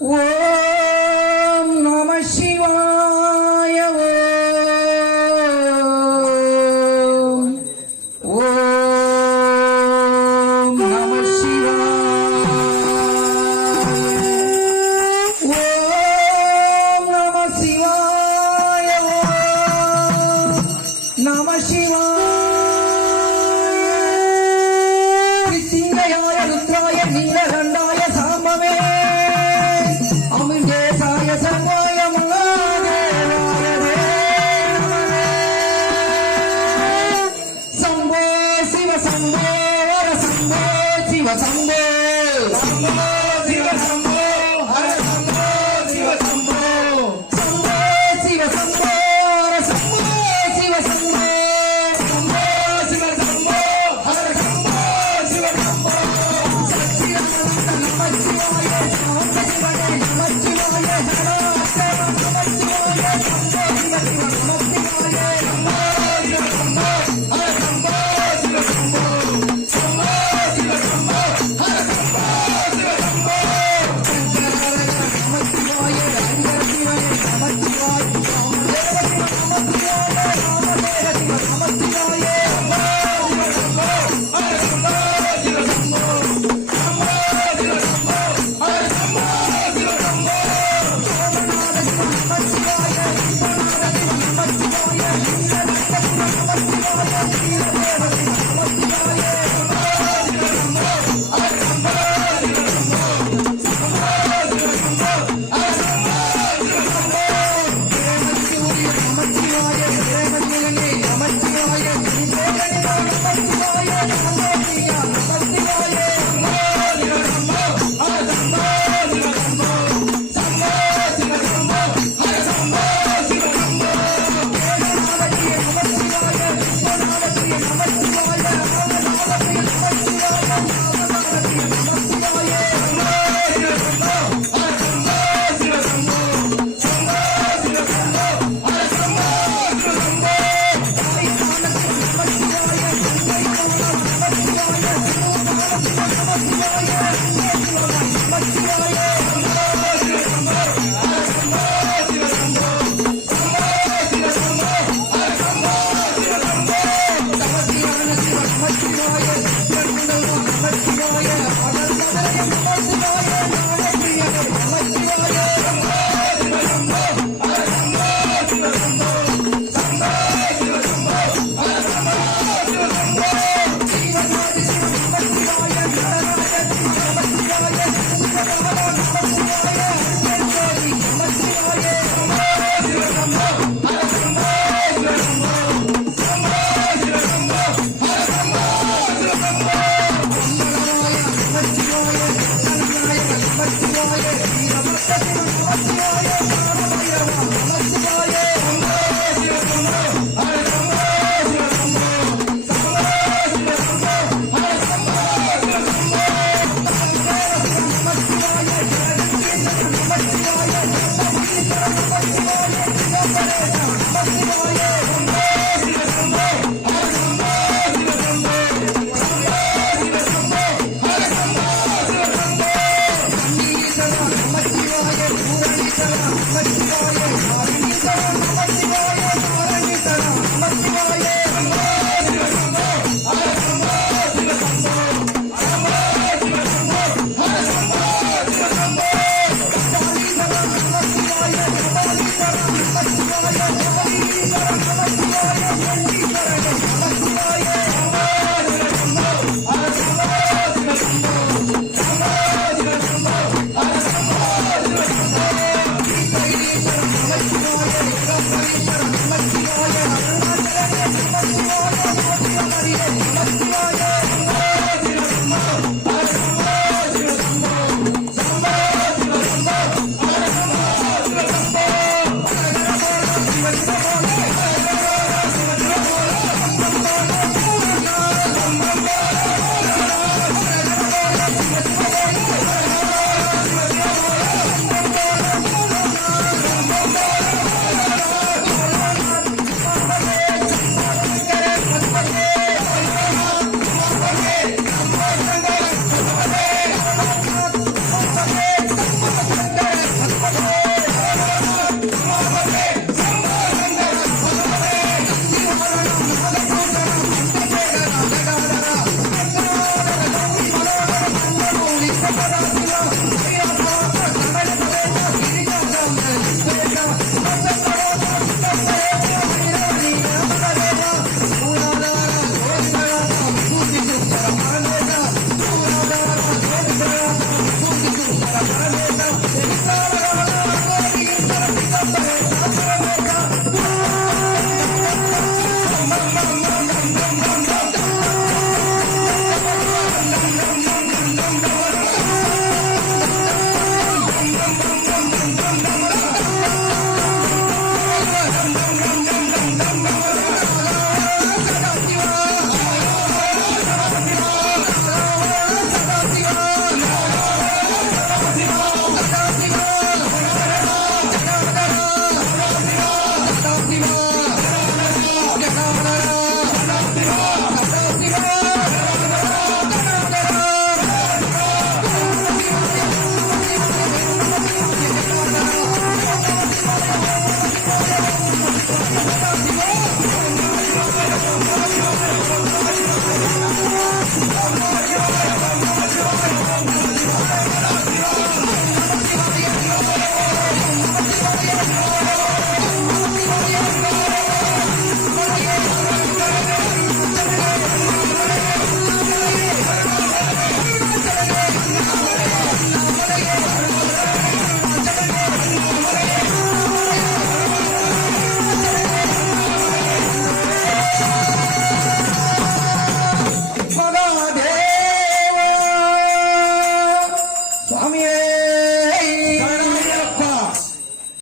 ஓம் நம சிவாய. ஓம் நம சிவாய. ஓம் நம சிவாய. நம சிவாய. சிங்கையாய ருத்ராய நீலகண்டாய சாம்பவே அமிர்தேசாய சர்வாய மகாதேவாய சம்போ சிவ சம்போ சம்போ சிவ சம்போ சம்போ சிவ சம்போ ஹர சம்போ சிவ சம்போ சம்போ சிவ சம்போ ஹர சம்போ சிவ சம்போ சம்போ சிவ சம்போ ஹர சம்போ சிவ சம்போ சச்சிதானந்த நம சிவாய சாந்த சிவனே நம சிவாய சரணாஸ்தேவ நம சிவாய சம்போ சிவ சிவ நம சிவாய சம்போ சிவ சம்போ ஹர சம்போ சிவ சம்போ சம்போ சிவ சம்போ ஹர சம்போ சிவ சம்போ சங்கரஹர நம சிவாய ரங்கர சிவனே நம சிவாய ராமதேவ சிவ நம சிவாய ராமதேவ சிவ நம சிவாய சம்போ சிவ சம்போ ஹர சம்போ சிவ சம்போ சம்போ சிவ சம்போ ஹர சம்போ சிவ சம்போ சோமநாத சிவ நம சிவாய விஸ்வநாத சிவ நம சிவாய நீலகண்ட சிவ நம சிவாய வீரதேவ சிவ நம சிவாய சம்போ சிவ சம்போ ஹர சம்போ சிவ சம்போ சம்போ சிவ சம்போ ஹர சம்போ சிவ சம்போ பிரேமசூரிய நம சிவாய பிரேமநிலனே நம சிவாய ஸ்ரீதேவனே நம சிவாய நாகோபியா நம சிவாய சம்போ சிவ சம்போ ஹர சம்போ சிவ சம்போ சம்போ சிவ சம்போ ஹர சம்போ சிவ சம்போ கேதாரநாதகிரி நம சிவாய விஸ்வநாதகிரி நம சிவாய ராமநாதகிரி நம சிவாய நாமநாதகிரி நம சிவாய சம்போ சிவ சம்போ ஹர சம்போ சிவ சம்போ சம்போ சிவ சம்போ ஹர சம்போ சிவ சம்போ சாய்தானசிவ நம சிவாய கங்கை கோலம் நம சிவாய சிவபாலசிவ நம சிவாய ரங்கேஸ்வராய் நம சிவாய சம்போ சிவ சம்போ ஹர சம்போ சிவ சம்போ சம்போ சிவ சம்போ ஹர சம்போ சிவ சம்போ தவசியான சிவ நம சிவாய சத்யகுண்டலா நம சிவாய அனந்ததரய நம சிவாய ஞானப்பிரியனே நம சிவாய சம்போ சிவ சம்போ ஹர சம்போ சிவ சம்போ சம்போ சிவ சம்போ ஹர சம்போ சிவ சம்போ ஜீவநாதி சிவ நம சிவாய நடராஜ சிவ நம சிவாய சங்கரஹர நம சிவாய அர்ஜுனோதி நம சிவாய சம்போ சிவ சம்போ ஹர சம்போ சிவ சம்போ சம்போ சிவ சம்போ ஹர சம்போ சிவ சம்போ மங்களராய நம சிவாய சங்கரநாயக நம சிவாய வீரபத்ர சிவ நம சிவாய ஞானபைரவ நம சிவாய சம்போ சிவ சம்போ ஹர சம்போ சிவ சம்போ சம்போ சிவ சம்போ ஹர சம்போ சிவ சம்போ சங்கர சிவ நம சிவாய ஜெகதீஸ்வர நம சிவாய ஜம்புகீஸ்வர நம சிவாய சிவபரேச நம சிவாய சம்போ சிவ சம்போ ஹர சம்போ சிவ சம்போ சம்போ சிவ சம்போ ஹர சம்போ சிவ சம்போ சன்னீஸ்வர நம சிவாய பூரணீஸ்வர நம சிவாய நாரணீஸ்வர நம சிவாய நாரணீஸ்வர நம சிவாய சம்போ சிவ சம்போ ஹர சம்போ சிவ சம்போ சம்போ சிவ சம்போ ஹர சம்போ சிவ சம்போ கபாலீஸ்வர நம சிவாய கபாலீஸ்வர நம சிவாய கபாலீஸ்வர நம சிவாய சண்டீஸ்வர நம சிவாய சம்போ சிவ சம்போ ஹர சம்போ சிவ சம்போ சம்போ சிவ சம்போ ஹர சம்போ சிவ சம்போ ஸ்ரீகைலீஸ்வர நம சிவாய ஏகாம்பரேஸ்வர நம சிவாய அருணாச்சலனே நம சிவாய மோதியமரியே நம சிவாய சம்போ சிவ சம்போ ஹர சம்போ சிவ சம்போ சம்போ சிவ சம்போ ஹர சம்போ சிவ சம்போ பரமேசம் எதிர்கால காலம்